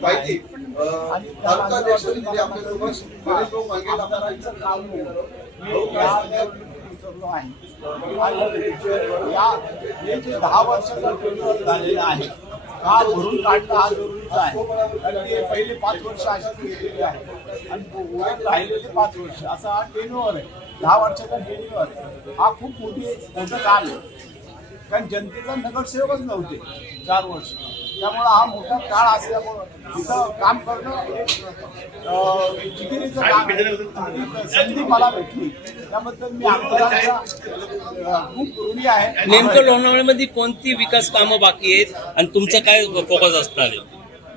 माहिती दहा वर्षाचा झालेला आहे. हा भरून काढणं हा जरुरीचा आहे कारण ते पहिले पाच वर्ष अशीच गेलेली आहे आणि राहिलेले पाच वर्ष असा हा टेन्युअर आहे दहा वर्षाचा टेन्युअर हा खूप मोठी त्याचं काम आहे. कारण जनतेचा नगरसेवकच नव्हते चार वर्ष. त्यामुळं हा मोठा काळ असल्यामुळं तिथं काम करणं जिकिरीचं काम संधी मला भेटली. त्याबद्दल मी आमदारांचा खूप ऋणी आहे. नेमकं लोणावळ्यामध्ये कोणती विकास कामं बाकी आहेत आणि तुमचं काय फोकस असणार आहे?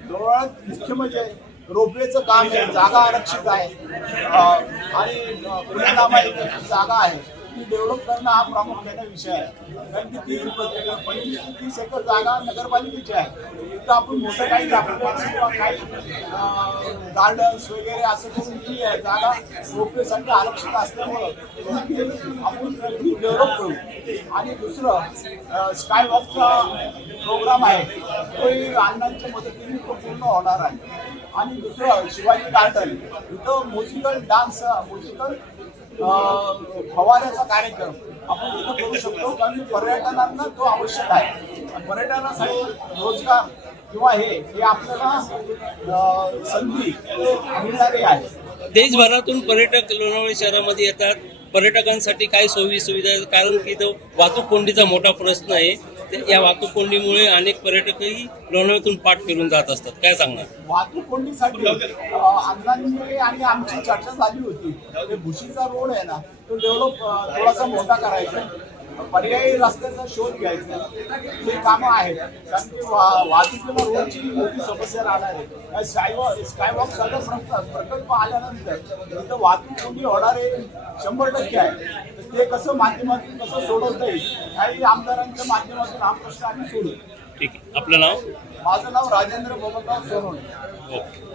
डोळ्यात मुख्य म्हणजे रोपवेचं काम आहे जागा आरक्षित आहे. आणि जागा आहे. ती डेव्हलप करणं हा प्रामुख्याने विषय आहे. कारण की ती पंचवीस ते तीस एकर जागा नगरपालिकेची आहे. तिथं आपण मोठं काही किंवा काही गार्डन्स वगैरे असं करून ती जागा रोपवेसाठी आरक्षित असल्यामुळं आपण ती डेव्हलप करू. आणि दुसरं स्काय वॉकचा प्रोग्राम आहे. तो अण्णांच्या मदतीने तो पूर्ण होणार आहे. आणि दुसरं शिवाजी गार्डन इथं म्युझिकल डान्स म्युझिकल फवाऱ्याचा कार्यक्रम आपण इथं करू शकतो कारण पर्यटनांना तो आवश्यक आहे. पर्यटनासाठी रोजगार किंवा हे हे आपल्याला संधी मिळणारी आहे. देशभरातून पर्यटक लोणावळा शहरामध्ये येतात. पर्यटकांसाठी काय सोयी सुविधा कारण की तो वाहतूक कोंडीचा मोठा प्रश्न आहे. या वाहतूक कोंडीमुळे अनेक पर्यटकही लोणावळ्यातून पाठ फिरून जात असतात. काय सांगणार? वाहतूक कोंडीसाठी अं, आणि आमची चर्चा झाली होती. भुशीचा रोड आहे ना तो डेव्हलप थोडासा मोठा करायचा पर्यायी रस्त्याचा शोध घ्यायचा हे कामं आहेत. कारण की वा- वाहतुकीला रोडची मोठी समस्या राहणार आहे. स्कायवॉक स्कायवॉक सारखा प्रकल्प आल्यानंतर तिथं वाहतूक कोंडी होणारे शंभर टक्के आहे. ते कसं माध्यमातून कसं सोडवता येईल काही आमदारांच्या माध्यमातून हा प्रश्न आम्ही सोडू. ठीक आहे. आपलं नाव? माझं नाव राजेंद्र बबनराव सोनवणे. ओके.